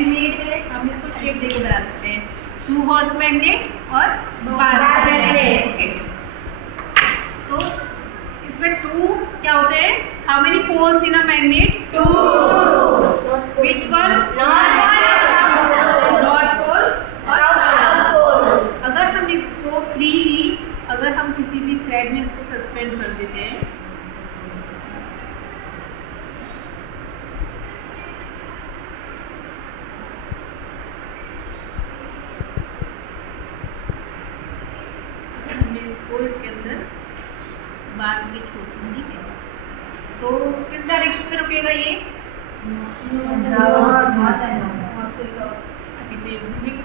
Man made है, हम इसको शेप देके बना सकते हैं, 2 हॉर्स मैग्नेट और बार मैग्नेट। ओके, तो इसमें 2 क्या होते हैं? How many poles in a magnet? 2। Which one? North pole और साउथ पोल। अगर हम इसको फ्रीली, अगर हम किसी भी थ्रेड में इसको सस्पेंड कर देते हैं, इसको इसके अंदर बांध के छोड़ दूंगी, तो किस डायरेक्शन में रुकेगा ये? अभी तो ये घूमेगा।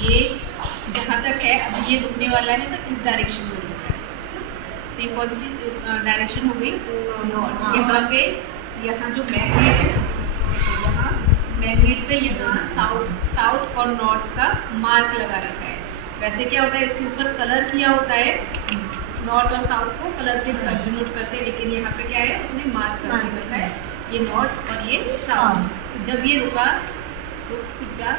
ये जहाँ तक है अभी ये रुकने वाला है, तो इस डायरेक्शन में रुका है, तो ये कौन सी डायरेक्शन हो गई? नॉर्थ। यहाँ पे यहाँ जो मैग्नेट है, यहाँ मैग्नेट पे यहाँ साउथ और नॉर्थ का मार्क लगा रखा है। वैसे क्या होता है, इसके ऊपर कलर किया होता है, नॉर्थ और साउथ को कलर से डिनोट करते हैं, लेकिन यहाँ पे क्या है, उसने मार्क करके रखा है, ये नॉर्थ और ये साउथ। तो जब ये रुका, रुक जा,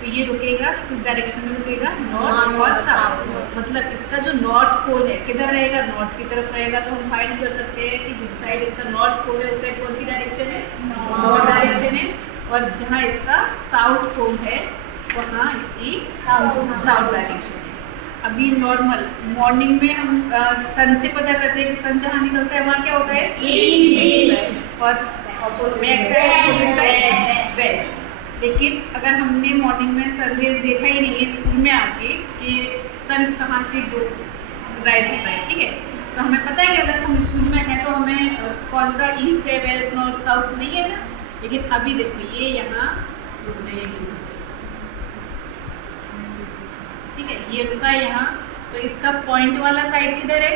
तो ये रुकेगा तो किस डायरेक्शन में रुकेगा? नॉर्थ और साउथ। मतलब इसका जो नॉर्थ पोल है किधर रहेगा? नॉर्थ की तरफ रहेगा। तो हम फाइंड कर सकते हैं कि जिस साइड इसका नॉर्थ पोल है उस साइड कौन सी डायरेक्शन है? नॉर्थ डायरेक्शन है। और जहाँ इसका साउथ पोल है वहाँ इसकी साउथ डायरेक्शन है। अभी नॉर्मल मॉर्निंग में हम सन से पता करते हैं कि सन जहाँ निकलता है वहाँ क्या होता है? ईस्ट। और बैक साइड वेस्ट। लेकिन अगर हमने मॉर्निंग में सनरेज देखा ही नहीं है स्कूल में आके कि सन कहाँ से राइज होता है, ठीक है, तो हमें पता है कि अगर हम स्कूल में हैं तो हमें कौन सा ईस्ट है, वेस्ट, नॉर्थ, साउथ नहीं है ना। लेकिन अभी देखो ये यहाँ रुक जाएगी, ठीक है, ये रुका है यहाँ, तो इसका पॉइंट वाला साइड किधर है?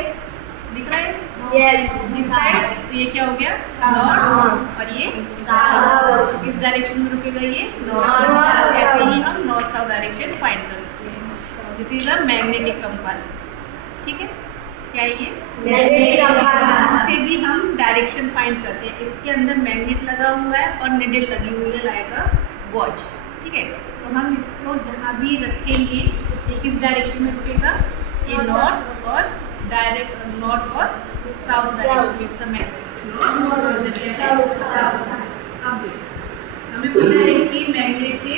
दिख रहा है? यस। इस साइड। तो ये क्या हो गया? नॉर्थ। और ये साउथ। किस डायरेक्शन में रुकेगा ये? नॉर्थ। ऐसे ही हम नॉर्थ साउथ डायरेक्शन फाइंड कर सकते हैं। This is a magnetic compass, ठीक है। क्या है ये? Magnetic compass. इससे भी हम डायरेक्शन फाइंड करते हैं। इसके अंदर मैग्नेट लगा हुआ है और निडल लगी हुई है लाइक अ वॉच, ठीक है। तो हम इसको जहाँ भी रखेंगे ये किस डायरेक्शन में रुकेगा? ये नॉर्थ और डायरेक्ट नॉर्थ और साउथ डायरेक्शन में इसका मैग्नेट। अब हमें पता है कि मैग्नेट के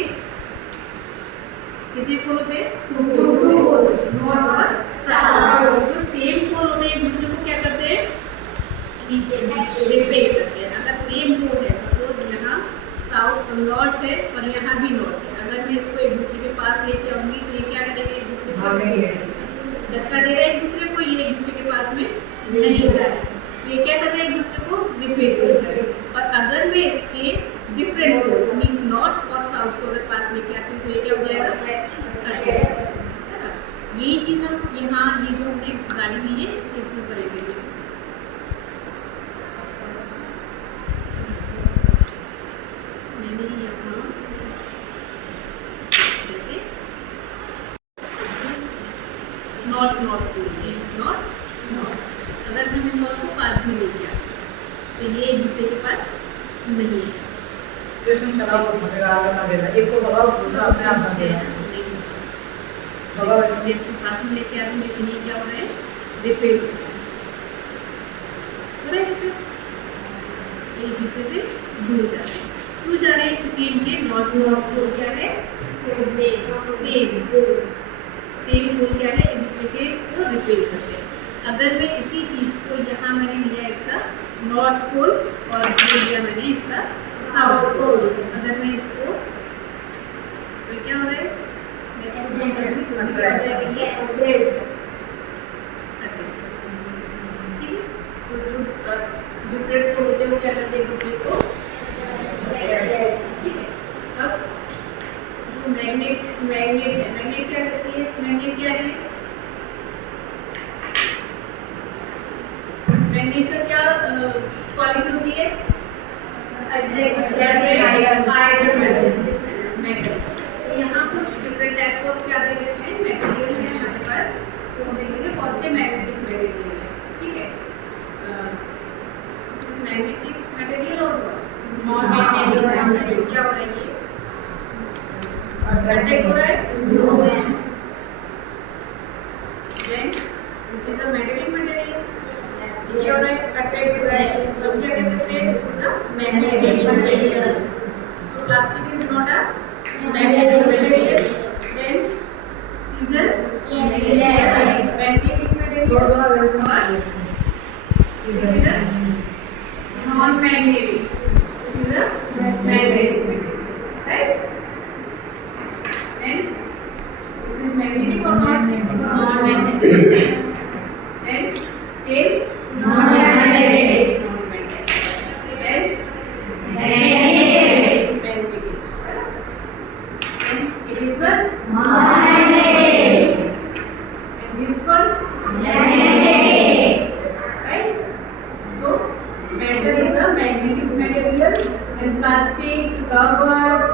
कितने पोल होते हैं? 2 पोल्स, नॉर्थ और साउथ। जो सेम पोल होते हैं एक दूसरे को क्या करते हैं? रिपेल करते हैं। अगर सेम पोल है, सपोज यहाँ साउथ नॉर्थ है और यहाँ भी नॉर्थ है, अगर मैं इसको एक दूसरे के पास लेके आऊँगी तो ये क्या करेंगे? एक दूसरे को रिपेल करेंगे। धक्का दे रहा है एक दूसरे को, ये एक दूसरे के पास में नहीं जा रहा है, तो ये क्या कर रहा है? एक दूसरे को रिपेल कर रहा है। और अगर मैं इसके डिफरेंट पोल्स मीन्स नॉर्थ और साउथ को अगर पास लेके आती हूँ तो ये क्या हो जाएगा? यही चीज़ हम यहाँ ये जो हमने गाड़ी ली है इसके थ्रू करेंगे। मैंने यहाँ जैसे नॉर्थ नॉर्थ, अगर हम इन दोनों को पास में लेके आते तो ये एक दूसरे के पास नहीं है। पास में लेके आते लेकिन ये क्या हो रहा है? रिपेल हो रहा है, एक दूसरे से दूर जा रहे हैं। क्यों जा रहे हैं? क्योंकि इनके नॉर्थ पोल क्या है? सेम पोल क्या है? एक दूसरे के को रिपेल करते हैं। अगर मैं इसी चीज़ को यहाँ मैंने लिया इसका नॉर्थ पोल और लिया मैंने इसका साउथ पोल, अगर मैं इसको तो क्या हो रहा है? मैं इसको करूँगी तो क्या हो जाएगा? ये डिफरेंट पोल होते हैं वो क्या करते हैं एक दूसरे को, ठीक है। अब जो मैग्नेट है, मैग्नेट क्या करती है, मैग्नेट क्या है, मैग्नेट का क्या क्वालिटी होती है, तो यहाँ कुछ डिफरेंट टाइप्स ऑफ क्या दे रखे हैं, मटेरियल है हमारे पास, तो हम देखेंगे कौन से मैग्नेटिक मटेरियल है, ठीक है। मैग्नेटिक मटेरियल और नॉन मैग्नेटिक क्या हो रहा है, ये अट्रैक्ट हो रहा है, then this is a metallic material, ये हो रहा है अट्रैक्ट हो रहा है, इसको क्या कह सकते हैं, magnetic material. So plastic is not a magnetic material. Then scissor magnetic material. This is a non-magnetic. This is a magnetic material, right? Then this is magnetic or not? Non-magnetic. Then scale Non-magnetic. non-magnetic. Then Magnetic. magnetic. And it is a Non-magnetic. and this one, Magnetic. right? So metal is a magnetic material and plastic, rubber,